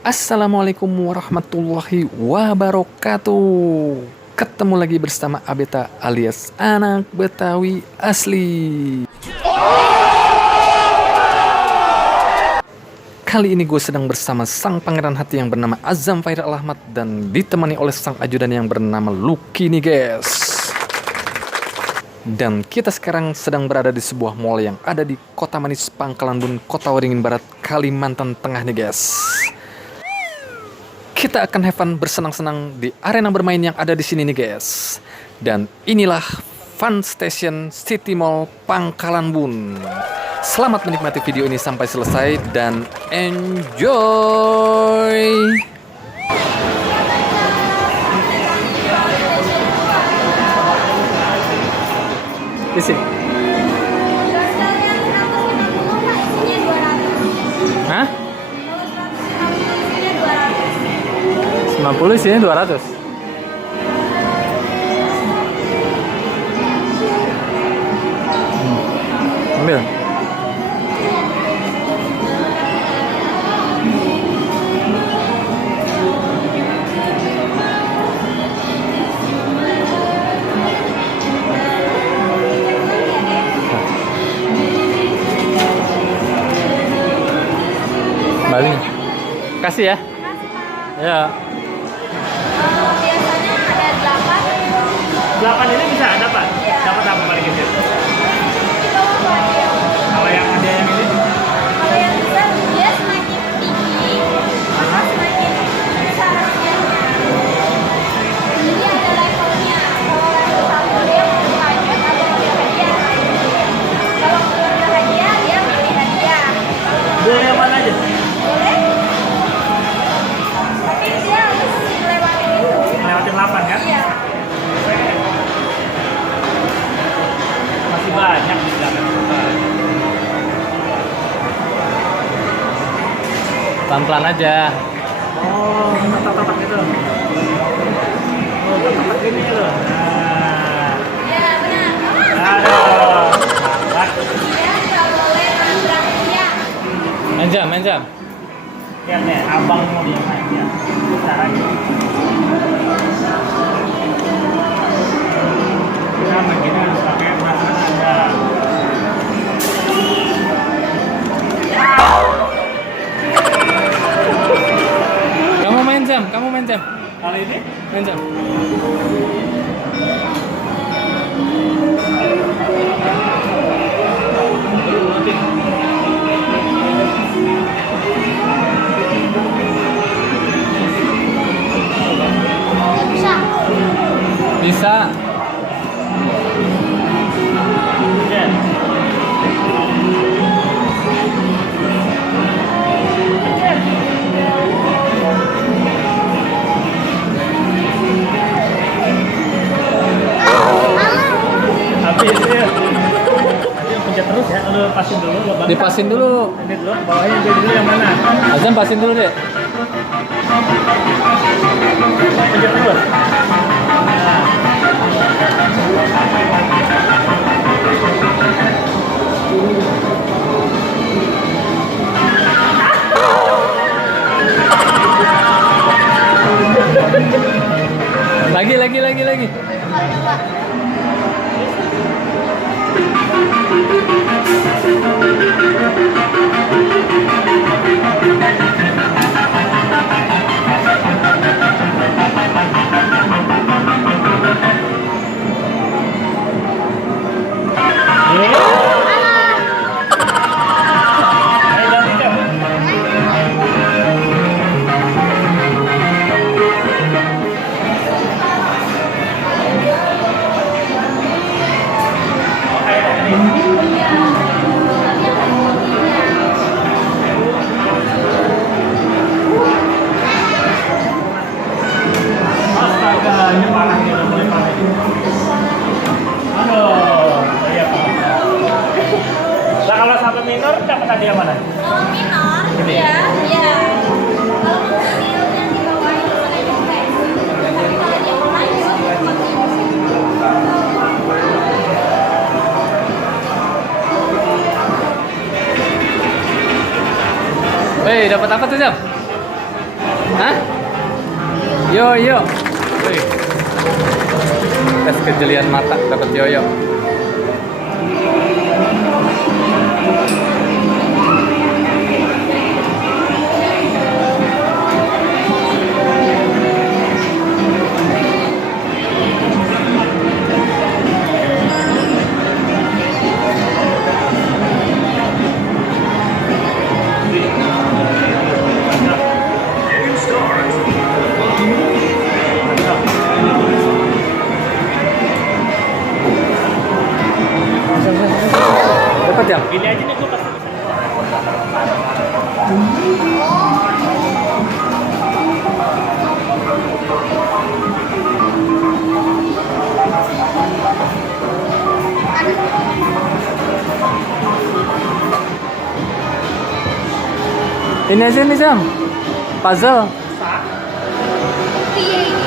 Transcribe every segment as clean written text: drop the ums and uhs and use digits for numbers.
Assalamualaikum warahmatullahi wabarakatuh. Ketemu lagi bersama Abeta alias anak Betawi asli. Kali ini gue sedang bersama sang pangeran hati yang bernama Azam Fairul Ahmad dan ditemani oleh sang ajudan yang bernama Lucky nih guys. Dan kita sekarang sedang berada di sebuah mall yang ada di Kota Manis, Pangkalan Bun, Kota Waringin Barat, Kalimantan Tengah nih guys. Kita akan have fun bersenang-senang di arena bermain yang ada di sini nih guys. Dan inilah Fun Station City Mall Pangkalan Bun. Selamat menikmati video ini sampai selesai dan enjoy. Di sini. Hah? 90 sini 200. Ambil. Balik. Kasih ya. Ya. Biasanya ada 8. 8 ini bisa dapat? Iya. Dapat apa paling kecil? Di bawah banyak. Kalau yang ada yang ini? Kalau yang besar dia semakin tinggi, maka semakin besar hadiahnya. Jadi ada levelnya. Kalau level 1 dia mau lanjut atau mau hadiah. Kalau belum ada hadiah dia pilih hadiah. Boleh yang mana aja? Boleh. Tapi dia harus lewatin itu. Lewatin 8 kan? Iya. Masih banyak di belakang. Pelan-pelan aja. Oh, tatak-tatak gitu. Oh, tatak-tatak gini gitu. Nah. Ya benar. Aduh. Lambat. Dia nggak boleh nabrak dia. Main jam. Lihat nih, abang mau dia main ya. Caranya. Kita begini pakai masker aja. Kamu main jam. Kalau ini? Main jam. Bisa. Bisa. Ya. Tapi itu ya. Nanti pencet terus ya. Lu pasin dulu. Lu bangka. Dipasin dulu. Ini dulu. Bawahnya jadi dulu yang mana? Azam pasin dulu deh. Pencet terus. Nah. Lagi. Ayo ganti dong. Astaga, ini parah nih, ini parah. Aduh, iya Pak. Nah kalau satu minor dapat hadiah mana? Kalau minor, Gede. iya. Kalau kecilnya di bawah itu ada juga. Tapi kalau dia mau lanjut, Dapat apa tuh Jam? Hah? Yoyo. Wih. Tes kejelian mata dapat yoyo. Dapat ya? Pilih aja deh, gue pasti bisa. Ini aja nih Jam. Puzzle. Iya ini.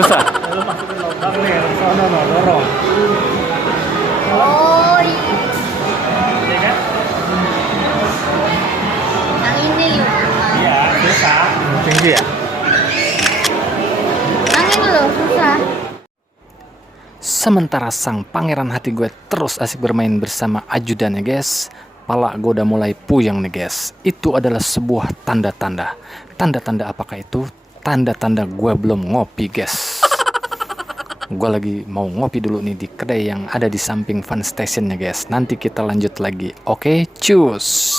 Susah. Lu masukin lubang nih, sono no, dorong. Oh iya. Iya kan? Yang ini loh. Iya, susah. Tinggi ya? Yang ini loh susah. Sementara sang pangeran hati gue terus asik bermain bersama ajudannya guys, pala gue udah mulai puyeng nih guys. Itu adalah sebuah tanda-tanda. Tanda-tanda apakah itu? Tanda-tanda gue belum ngopi guys. Gue lagi mau ngopi dulu nih di kedai yang ada di samping Fun Stationnya guys. Nanti kita lanjut lagi. Oke, cus.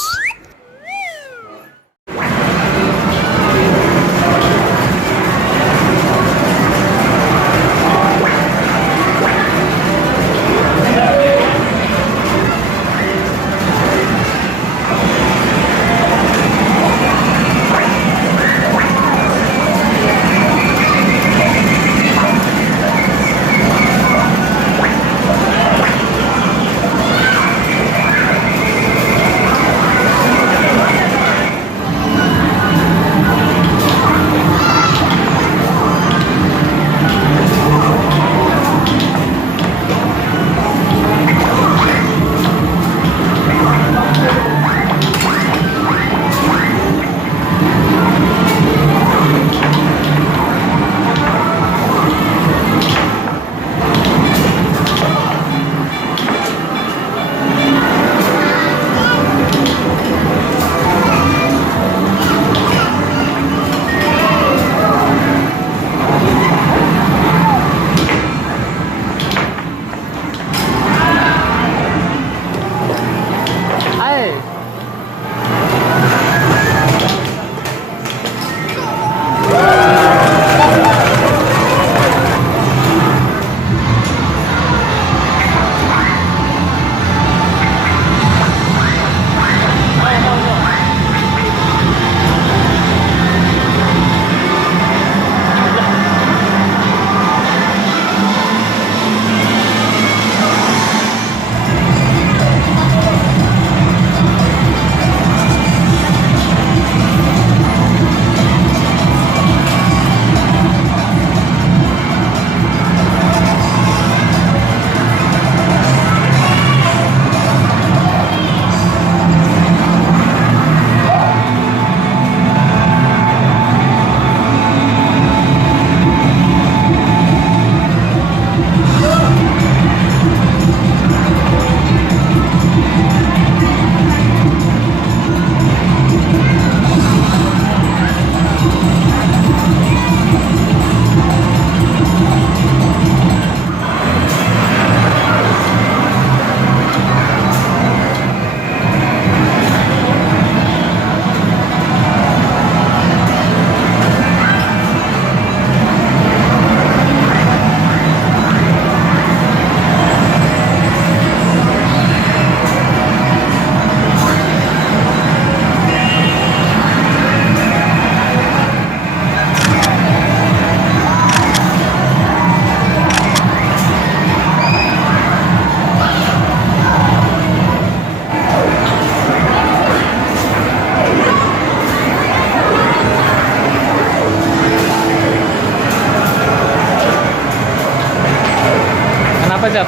Apa Jap?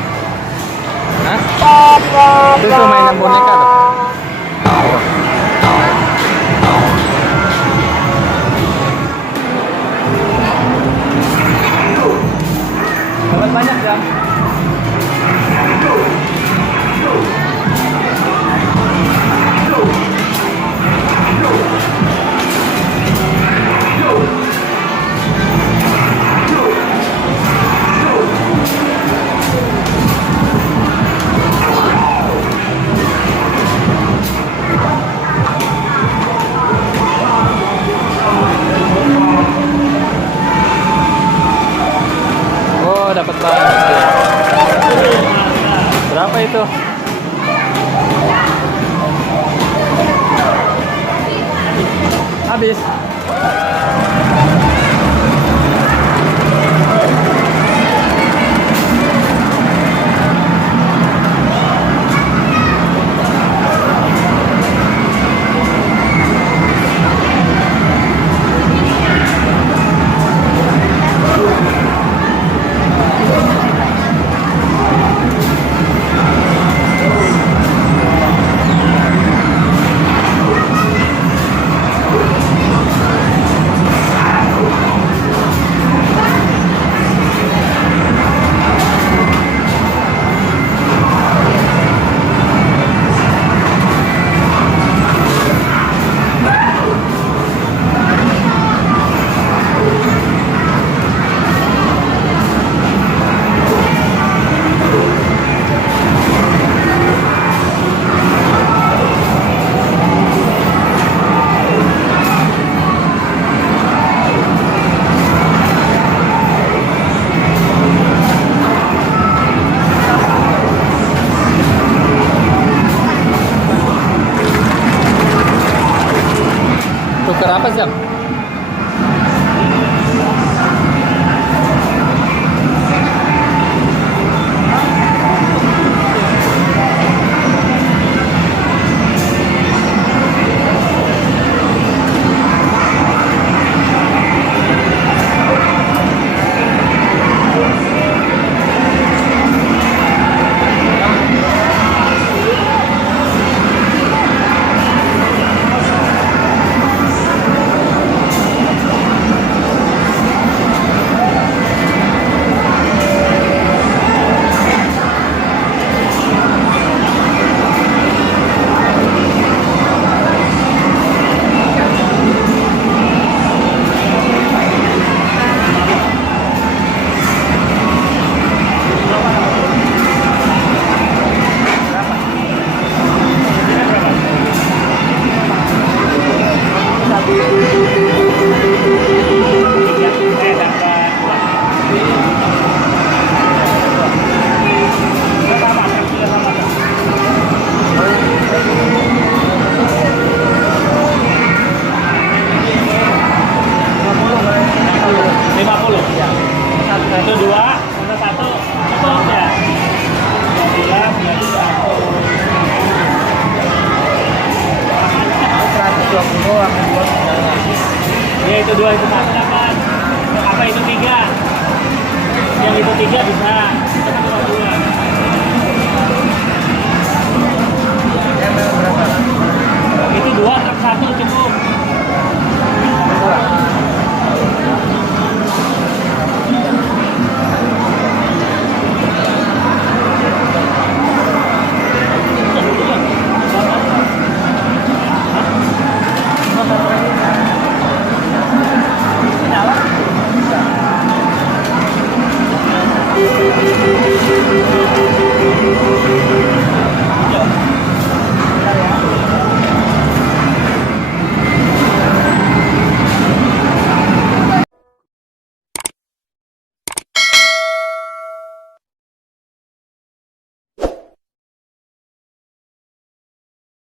Hah? Itu tuh mainan boneka tuh. Tukar apa sih, Jam? Ya itu 2 itu satu dapat. Apa itu 3? Yang itu 3 bisa. Itu 2. Itu 2 truk 1 cukup.